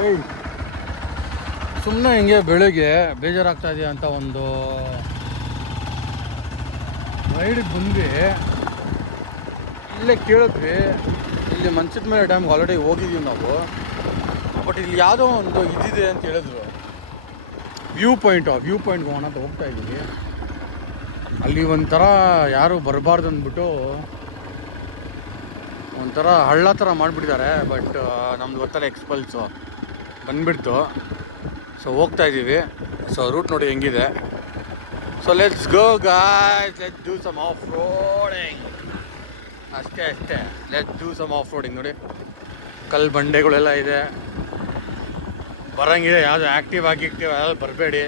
ಏಯ್ ಸುಮ್ಮನೆ ಹಿಂಗೆ ಬೆಳಗ್ಗೆ ಬೇಜಾರಾಗ್ತಾ ಇದೆಯಾ ಅಂತ ಒಂದು ರೈಡಿಗೆ ಬಂದ್ವಿ. ಇಲ್ಲೇ ಕೇಳಿದ್ವಿ, ಇಲ್ಲಿ ಮಂಚದ ಮೇಲೆ ಡ್ಯಾಮ್ಗೆ ಆಲ್ರೆಡಿ ಹೋಗಿದ್ದೀವಿ ನಾವು. ಬಟ್ ಇಲ್ಲಿ ಯಾವುದೋ ಒಂದು ಇದಿದೆ ಅಂತ ಹೇಳಿದ್ರು, ವ್ಯೂ ಪಾಯಿಂಟ್ಗೆ ಹೋಗೋಣ ಅಂತ ಹೋಗ್ತಾ ಇದ್ದೀವಿ. ಅಲ್ಲಿ ಒಂಥರ ಯಾರು ಬರಬಾರ್ದು ಅಂದ್ಬಿಟ್ಟು ಒಂಥರ ಹಳ್ಳ ಥರ ಮಾಡಿಬಿಟ್ಟಿದ್ದಾರೆ. ಬಟ್ ನಮ್ದು ಗೊತ್ತಲ್ಲ ಎಕ್ಸ್ಪಲ್ಸು ಬಂದುಬಿಡ್ತು. ಸೊ ಹೋಗ್ತಾ ಇದ್ದೀವಿ. ಸೊ ರೂಟ್ ನೋಡಿ ಹೆಂಗಿದೆ. So let's go guys, let's do some off roading. ಅಷ್ಟೇ let's do some off roading. ನೋಡಿ ಕಲ್ಲು ಬಂಡೆಗಳೆಲ್ಲ ಇದೆ, ಬರೋಂಗಿದೆ. ಯಾವುದು ಆ್ಯಕ್ಟಿವ್ ಎಲ್ಲ ಬರಬೇಡಿ.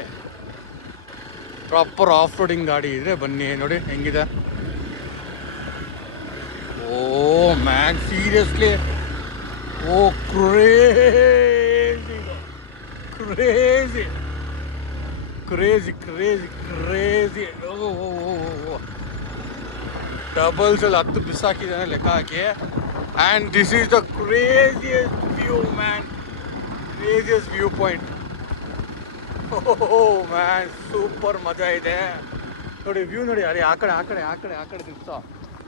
ಪ್ರಾಪರ್ ಆಫ್ ರೋಡಿಂಗ್ ಗಾಡಿ ಇದ್ರೆ ಬನ್ನಿ. ನೋಡಿ ಹೆಂಗಿದೆ. Oh man, seriously, oh crazy crazy crazy crazy crazy. ಓ ಡಬಲ್ಸಲ್ಲಿ 10 ಬಿಸಾಕಿದ್ದಾನೆ ಲೆಕ್ಕ ಹಾಕಿ. And this is the craziest view man, craziest view point. Oh man, super ಮಜಾ ಇದೆ. ನೋಡಿ ವ್ಯೂ ನೋಡಿ. ಅರೆ ಆ ಕಡೆ ದಿವಸ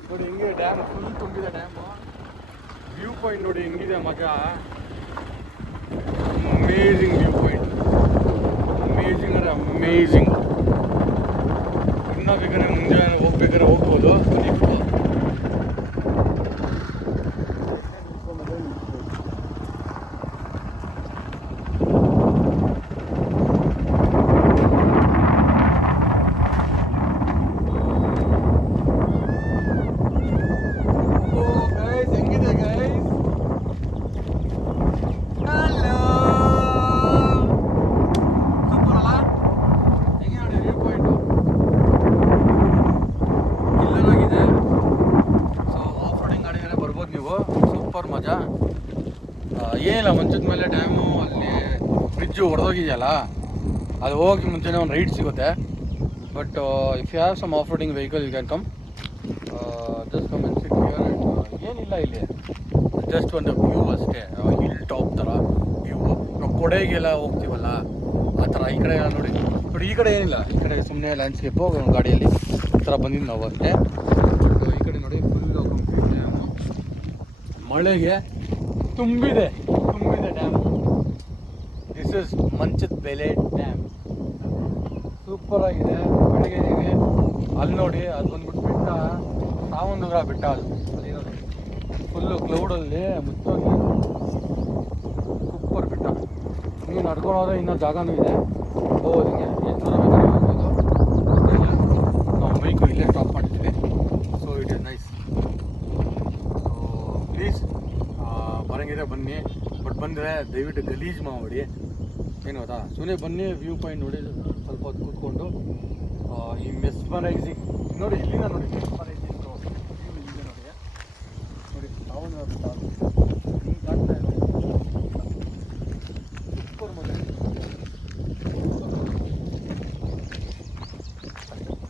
ನೋಡಿ ಹೆಂಗೆ ಡ್ಯಾಮ್ ಫುಲ್ ತುಂಬಿದೆ. ಡ್ಯಾಮು ವ್ಯೂ ಪಾಯಿಂಟ್ ನೋಡಿ ಹೆಂಗಿದೆ ಮಜಾ. ಅಮೇಝಿಂಗ್ ವ್ಯೂ ಪಾಯಿಂಟ್, ಅಮೇಝಿಂಗ್ ಅಂದರೆ ಅಮೇಝಿಂಗ್. ಇನ್ನೂ ಬೇಕಾದ್ರೆ ಮುಂಜಾನೆ ಹೋಗ್ಬೋದು. ಸೂಪರ್ ಮಜಾ. ಏನಿಲ್ಲ, ಮಂಚದ ಮೇಲೆ ಡ್ಯಾಮು, ಅಲ್ಲಿ ಬ್ರಿಡ್ಜು ಹೊಡೆದೋಗಿದೆಯಲ್ಲ, ಅದು ಹೋಗಿ ಮುಂಚೆನೇ ಒಂದು ರೈಡ್ ಸಿಗುತ್ತೆ. But if you have some off roading vehicle you can come, just come and sit here. ಏನಿಲ್ಲ ಇಲ್ಲಿ, ಜಸ್ಟ್ ಒಂದು ವ್ಯೂ ಅಷ್ಟೇ. ಹಿಲ್ ಟಾಪ್ ಥರ ವ್ಯೂ. ನಾವು ಕೊಡೆಗೆಲ್ಲ ಹೋಗ್ತೀವಲ್ಲ ಆ ಥರ. ಈ ಕಡೆ ನೋಡಿ ಈ ಕಡೆ ಏನಿಲ್ಲ, ಈ ಕಡೆ ಸುಮ್ಮನೆ ಲ್ಯಾಂಡ್ಸ್ಕೇಪು ಗಾಡಿಯಲ್ಲಿ ಈ ಥರ ಬಂದಿದ್ದು ನಾವು ಅಷ್ಟೇ. ಬಟ್ ಈ ಕಡೆ ನೋಡಿ ಫುಲ್ ಕಂಪ್ಲೀಟ್ ಡ್ಯಾಮು, ಮಳೆಗೆ ತುಂಬಿದೆ ಡ್ಯಾಮು. ದಿಸ್ ಇಸ್ ಮಂಚದ ಬೆಲೆ ಡ್ಯಾಮ್. ಸೂಪರ್ ಆಗಿದೆ. ಬೆಳಗ್ಗೆ ಇದೀವಿ, ಅಲ್ಲಿ ನೋಡಿ ಅದು ಬಂದ್ಬಿಟ್ಟು ಬೆಟ್ಟ, ಸಾವಂದುಗ್ರ ಬೆಟ್ಟ. ಅಲ್ಲಿ ನೋಡಿ ಫುಲ್ಲು ಕ್ಲೌಡಲ್ಲಿ ಮುಚ್ಚೋಗಿ ಸೂಪರ್ ಬೆಟ್ಟ. ನೀವು ನಡ್ಕೊಂಡು ಹೋದ್ರೆ ಇನ್ನೂ ಜಾಗನೂ ಇದೆ, ಹೋಗೋದು. ಹಿಂಗೆ ಎಷ್ಟು ದೂರ ಬೇಕಾದ್ರೆ ಹೋಗ್ಬೋದು. ನಾವು ಬೈಕು ಇಲ್ಲೇ ಸ್ಟಾಪ್ ಮಾಡ್ತೀವಿ. So it is nice. So please ಬರೋಂಗಿದ್ರೆ ಬನ್ನಿ. ಬಟ್ ಬಂದರೆ ದಯವಿಟ್ಟು ಗಲೀಜು ಮಾಡಿ. ಏನು ಗೊತ್ತಾ, ಸುಮ್ಮನೆ ಬನ್ನಿ, ವ್ಯೂ ಪಾಯಿಂಟ್ ನೋಡಿ, ಸ್ವಲ್ಪ ಹೊತ್ತು ಕೂತ್ಕೊಂಡು ಈ ಮೆಸ್ಮರೈಸಿಂಗ್ ನೋಡಿ. ಇಲ್ಲಿಂದ ನೋಡಿ ಮೆಸ್ಮರೈಸಿಂಗ್ ವ್ಯೂ ಇಲ್ಲಿದೆ ನೋಡಿ. ನೋಡಿ ತಾವು ಹಿಂಗೆ ಕಾಣ್ತಾ ಇದೆ. ಸೂಪರ್ ಮಜಾ.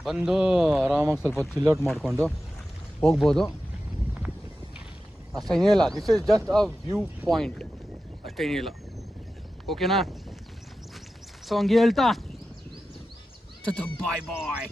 ಬಂದು ಆರಾಮಾಗಿ ಸ್ವಲ್ಪ ಚಿಲ್ಔಟ್ ಮಾಡಿಕೊಂಡು ಹೋಗ್ಬೋದು. ಅಷ್ಟೇನಿಲ್ಲ. This is just a view point, ಅಷ್ಟೇನಿಲ್ಲ. ಓಕೆನಾ? ಸೊ ಹಂಗೆ ಹೇಳ್ತಾ ಬಾಯ್ ಬಾಯ್.